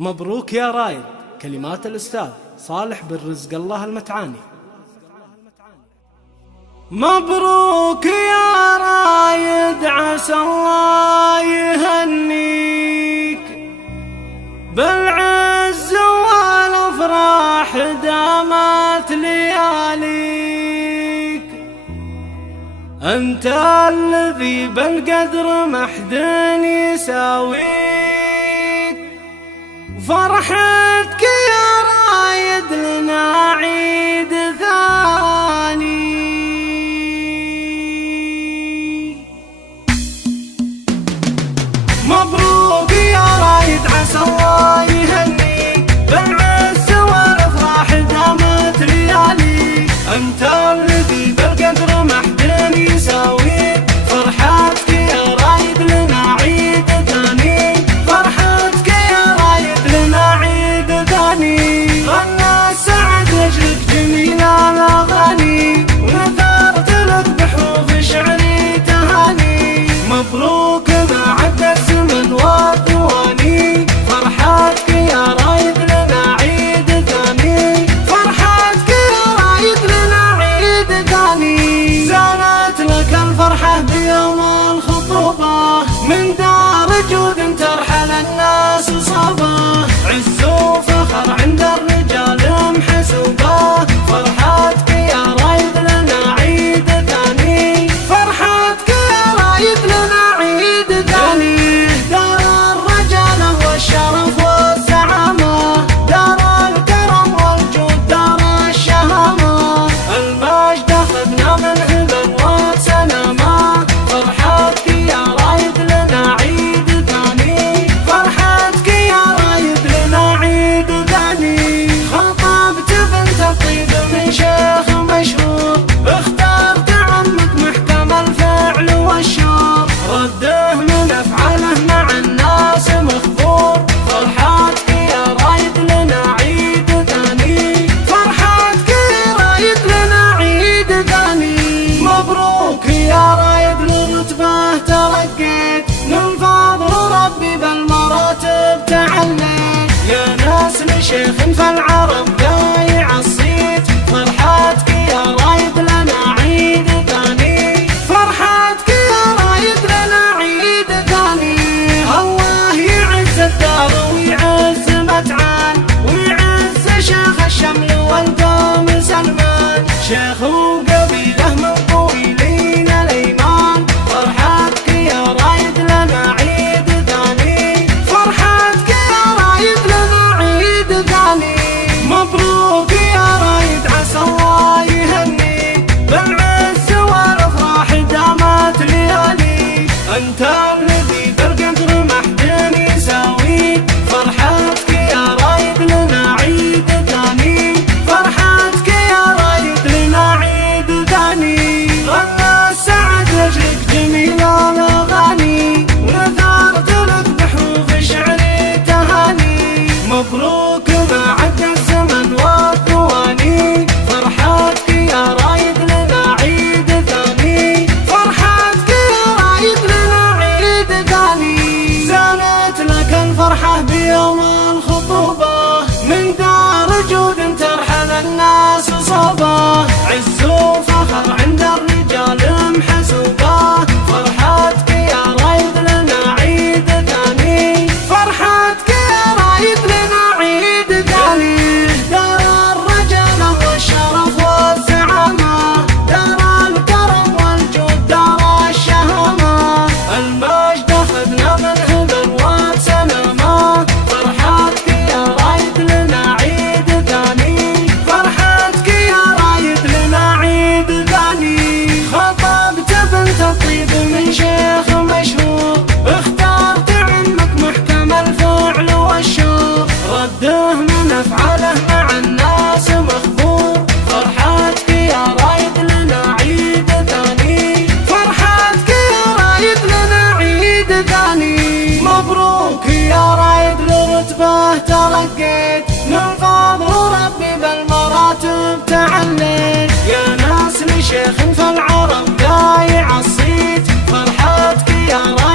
مبروك يا رايد. كلمات الأستاذ صالح بن رزق الله المتعاني. مبروك يا رايد، عسى الله يهنيك بالعز والافراح دامت لياليك. انت الذي بالقدر محد يساويك، فرحتك يا رايد لنا عيد ثاني. مبروك يا رايد، عسى الله يهنيك بالعز والافراح دامت لياليك. انت الذي بالقدر محد يساويك، فرحتك يا رايد لنا عيد ثاني. فرحتك يا رايد لنا عيد ثاني. غنى السعد لاجلك جميل الاغاني، ونثرت لك بحروف شعري تهاني. مبروك ما عدى الزمن والثواني، فرحتك يا رايد لنا عيد ثاني. فرحتك يا رايد لنا عيد ثاني. زانت لك الفرحة بيوم الخطوبة، من دار جود ترحل الناس صبا. عز وفخر عند الرجال محسوبة، فرحتك يا رايد لنا عيد ثاني. فرحتك يا رايد لنا عيد ثاني. دار الرجال والشرف والزعامة، دار الكرم والجود دار الشهامة. المجد اخذنا من هبا وسلامة، فرحتك يا رايد لنا عيد ثاني. فرحتك يا رايد لنا عيد ثاني. خطبت بنت الطيب من شيخ مشهور، اخترت عمك محكم الفعل والشور. رده من افعاله مع الناس مخبور، فرحتك يا رايد لنا عيد ثاني. فرحتك يا رايد لنا عيد ثاني. مبروك يا رايد للرتبة ترقيت، من فضل ربي بالمراتب تعليت. يا ناس لشيخ في العرب بايع الصيت، فرحتك يا رايد لنا عيد ثاني. فرحتك يا رايد لنا عيد ثاني. الله يعز الدار ويعز متعان، ويعز شيخ الشمل والقوم سلمان. شيخ وقبيله من طويلين الايمان، فرحتك يا رايد لنا عيد ثاني. فرحتك يا رايد لنا عيد ثاني. مبروك يا رايد، عسى الله يهنيك بالعز والافراح دامت لياليك. انت الذي بالقدر محد يساويك، فرحتك يا رايد لنا عيد ثاني. فرحتك يا رايد لنا عيد ثاني. غنى السعد لاجلك جميل الاغاني، ونثرت لك بحروف شعري تهاني. مبروك ما عدى الزمن والثواني، فرحتك يا رايد لنا عيد ثاني. فرحتك يا رايد لنا عيد ثاني. زانت لك الفرحة بيوم الخطوبة، من دار جود ترحل الناس صبا. عز وفخر عند الرجال محسوبة، فرحتك يا رايد لنا عيد ثاني. فرحتك يا رايد لنا عيد ثاني. دار الرجال والشرف والزعامة، دار الكرم والجود دار الشهامة. المجد اخذنا من هبا وسلامة، فرحتك يا رايد لنا عيد ثاني. فرحتك يا رايد لنا عيد ثاني. خطبت بنت الطيب من شيخ مشهور، اخترت عمك محكم الفعل والشور. رده من افعاله مع الناس مخبور، فرحتك يا رايد لنا عيد ثاني. فرحتك يا رايد لنا عيد ثاني. مبروك يا رايد للرتبة ترقيت، من فضل ربي بالمراتب تعليت. يا ناس لشيخ في العرب بايع الصيت، فرحتك يا رايد